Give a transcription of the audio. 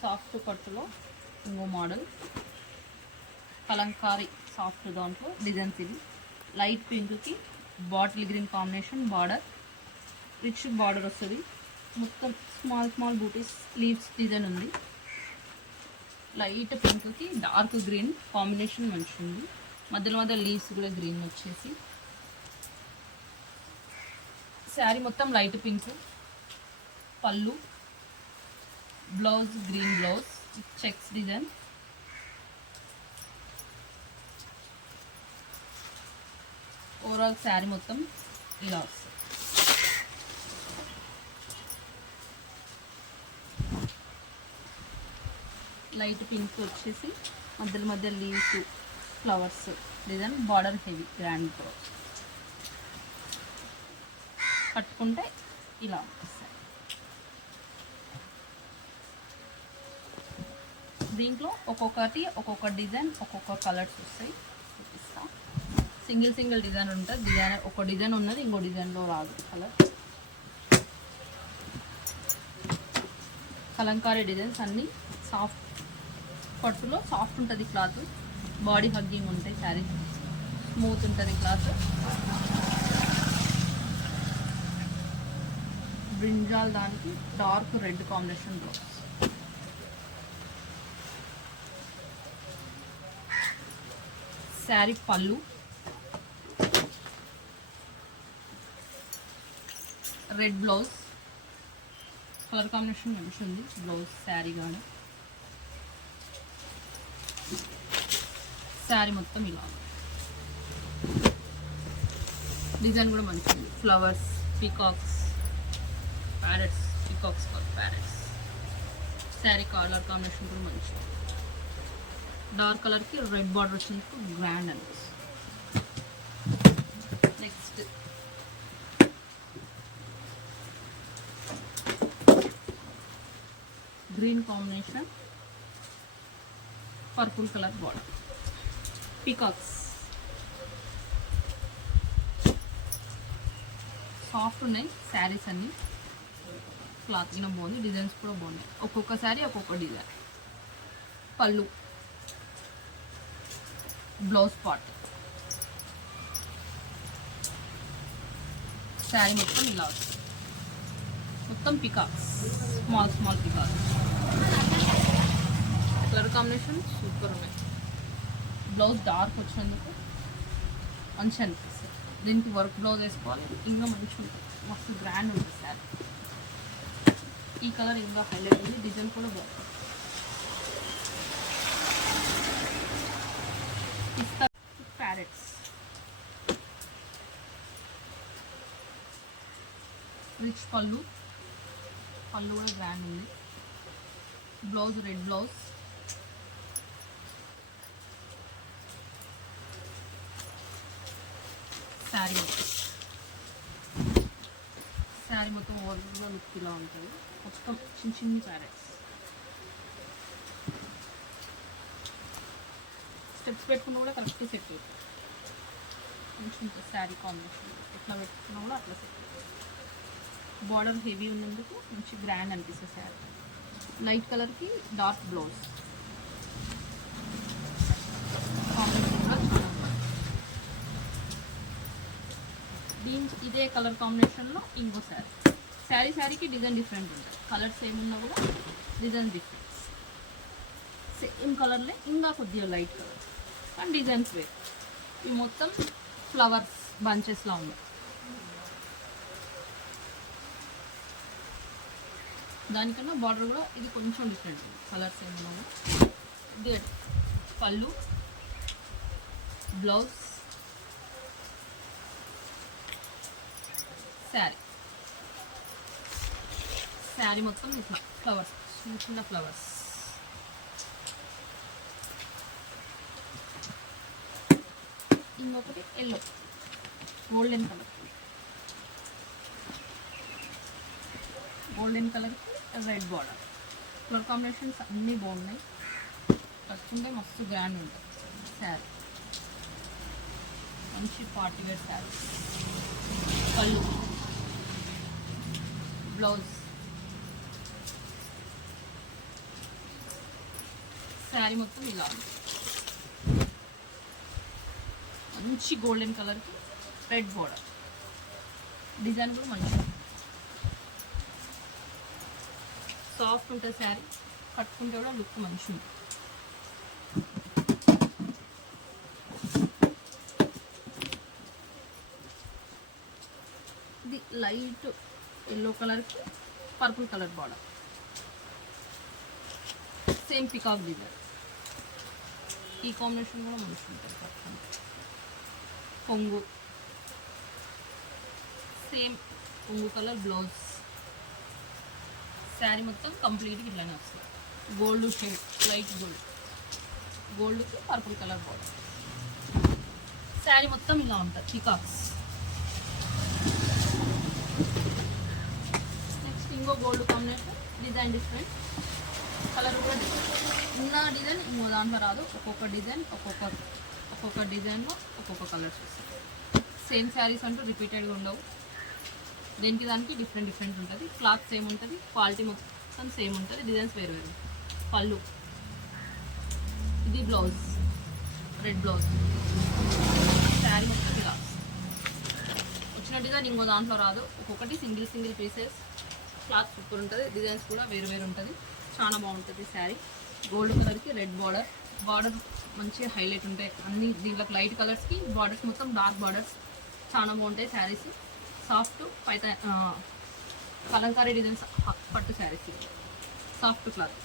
సాఫ్ట్ పట్టులో ఇంకో model Kalamkari soft దాంట్లో డిజైన్స్ ఇవి. లైట్ పింక్కి bottle green combination border, rich border వస్తుంది. మొత్తం small small butis leaves design ఉంది. లైట్ పింక్కి డార్క్ గ్రీన్ కాంబినేషన్ మంచిగా ఉంది. మధ్యలో మధ్య లీవ్స్ కూడా గ్రీన్ వచ్చేసి. శారీ మొత్తం లైట్ పింక్, పళ్ళు, blouse green blouse, checks design. Overall sari మొత్తం ఇలా వస్తుంది. లైట్ పింక్ వచ్చేసి మధ్యలో మధ్య leaves flowers design, border heavy grand తో కట్టుకుంటే ఇలా వస్తాయి. దీంట్లో ఒక్కొక్క డిజైన్ ఒక్కొక్క కలర్స్ వస్తాయి. చూపిస్తా. సింగిల్ డిజైన్ ఉంటుంది. డిజైన్ ఒక డిజైన్ ఉన్నది, ఇంకో డిజైన్లో రాదు కలర్. కలంకారీ డిజైన్స్ అన్నీ సాఫ్ట్ పట్టులో సాఫ్ట్ ఉంటుంది క్లాత్. బాడీ హగ్గింగ్ ఉంటాయి. శారీ స్మూత్ ఉంటుంది క్లాత్. బ్రింజాల్ దానికి dark red combination blouse. Sari పళ్ళు, రెడ్ బ్లౌజ్, కలర్ కాంబినేషన్ మంచిగా ఉంది. బ్లౌజ్ శారీ కానీ శారీ మొత్తం ఇలా డిజైన్ కూడా మంచిగా ఉంది. ఫ్లవర్స్, పీకాక్స్, ప్యారెట్స్, పీకాక్స్ కాదు ప్యారెట్స్. శారీ కలర్ కాంబినేషన్ కూడా మంచిగా. డార్క్ కలర్కి రెడ్ బార్డర్ వచ్చినందుకు గ్రాండ్ అనిపిస్తుంది. Next green combination, purple colour border, peacocks. Soft ఉన్నాయి శారీస్ అన్నీ. క్లాత్ కూడా బాగుంది, డిజైన్స్ కూడా బాగున్నాయి. ఒక్కొక్క శారీ ఒక్కొక్క డిజైన్. పళ్ళు, బ్లౌజ్ పార్ట్, శారీ మొత్తం ఇలా వస్తుంది. మొత్తం peacocks, small small peacocks. Colour combination super ఉన్నాయి. బ్లౌజ్ డార్క్ వచ్చినందుకు మంచిగా అనిపిస్తుంది. దీనికి వర్క్ బ్లౌజ్ వేసుకోవాలి, ఇంకా మంచిగా ఉంటుంది. మస్తు గ్రాండ్ ఉంటుంది శారీ. ఈ కలర్ ఇంకా హైలైట్ ఉంది. డిజైన్ కూడా బాగుంది. పిస్తా ప్యారెట్స్, రిచ్ పళ్ళు కూడా గ్రాండ్ ఉంది. బ్లౌజ్ రెడ్ బ్లౌజ్, శారీ మొత్తం ఓవర్గా లుక్ ఇలా ఉంటుంది. మొత్తం చిన్న చిన్న ప్యారెట్స్. స్టెప్స్ పెట్టుకున్నా కూడా కరెక్ట్ సెట్ అవుతుంది. మంచిగా ఉంటుంది శారీ కాంబినేషన్. ఎట్లా పెట్టుకున్నా కూడా అట్లా సెట్ అవుతుంది. బార్డర్ హెవీ ఉన్నందుకు మంచి గ్రాండ్ అనిపిస్తుంది శారీ. లైట్ కలర్కి డార్క్ బ్లౌజ్ కాంబినేషన్ కూడా చాలా బాగుంది. దీనికి ఇదే కలర్ కాంబినేషన్లో ఇంకో శారీకి డిజైన్ డిఫరెంట్ ఉంటుంది. కలర్స్ ఏమున్నా కూడా డిజైన్ డిఫరెన్స్. సేమ్ కలర్లే ఇంకా కొద్దిగా లైట్ కలర్ కానీ డిజైన్స్ వేరు. ఇవి మొత్తం ఫ్లవర్స్ బంచెస్లా ఉన్నాయి. దానికన్నా బార్డర్ కూడా ఇది కొంచెం డిఫరెంట్ ఉంది. కలర్స్ ఏమన్నా ఇది పళ్ళు, బ్లౌజ్, శారీ మొత్తం ఇట్లా ఫ్లవర్స్, చిన్న చిన్న ఫ్లవర్స్. ఇంకొకటి ఎల్లో గోల్డెన్ కలర్కి రెడ్ బార్డర్. కలర్ కాంబినేషన్స్ అన్నీ బాగున్నాయి. కట్టుకుంటే మస్తు గ్రాండ్ ఉంటుంది శారీ. మంచి పార్టీ వేర్ శారీ. పళ్ళు, బ్లౌజ్, శారీ మొత్తం ఇలా మంచి గోల్డెన్ కలర్కి రెడ్ బోర్డర్, డిజైన్ కూడా మంచిగా సాఫ్ట్ ఉంటుంది శారీ, కట్టుకుంటే కూడా లుక్ మంచిగా ఉంటుంది. ఇది లైట్ ఎల్లో కలర్కి purple colour border, same peacock design. ఈ కాంబినేషన్ కూడా మంచిగా ఉంటుంది. కట్టుకుంటే కొంగు, సేమ్ కొంగు కలర్ బ్లౌజ్. శారీ మొత్తం కంప్లీట్గా ఇట్లానే వస్తుంది. గోల్డ్ షేడ్, లైట్ గోల్డ్కి పర్పుల్ కలర్ బార్డర్. శారీ మొత్తం ఇలా ఉంటుంది పికాక్స్. నెక్స్ట్ ఇంకో gold combination, design different, colour కూడా డిఫరెంట్. ఉన్న డిజైన్ ఇంకో దాంట్లో రాదు. ఒక్కొక్క డిజైన్లో ఒక్కొక్క కలర్స్ వస్తాయి. సేమ్ శారీస్ అంటూ రిపీటెడ్గా ఉండవు. దేనికి దానికి డిఫరెంట్ ఉంటుంది. క్లాత్ సేమ్ ఉంటుంది, క్వాలిటీ మొత్తం సేమ్ ఉంటుంది, డిజైన్స్ వేరు. పళ్ళు, ఇది బ్లౌజ్, రెడ్ బ్లౌజ్. శారీ మొత్తం ఇలా వచ్చిన డిజైన్ ఇంకో దాంట్లో రాదు. ఒక్కొక్కటి సింగిల్ పీసెస్. క్లాత్ సూపర్ ఉంటుంది, డిజైన్స్ కూడా వేరు ఉంటుంది. చాలా బాగుంటుంది శారీ. గోల్డ్ కలర్కి రెడ్ బార్డర్ మంచిగా హైలైట్ ఉంటాయి. అన్ని దీంట్లో లైట్ కలర్స్కి బార్డర్స్ మొత్తం డార్క్ బార్డర్స్. చాలా బాగుంటాయి శారీస్. సాఫ్ట్ కలంకారీ డిజైన్స్ పట్టు శారీస్, సాఫ్ట్ క్లాత్.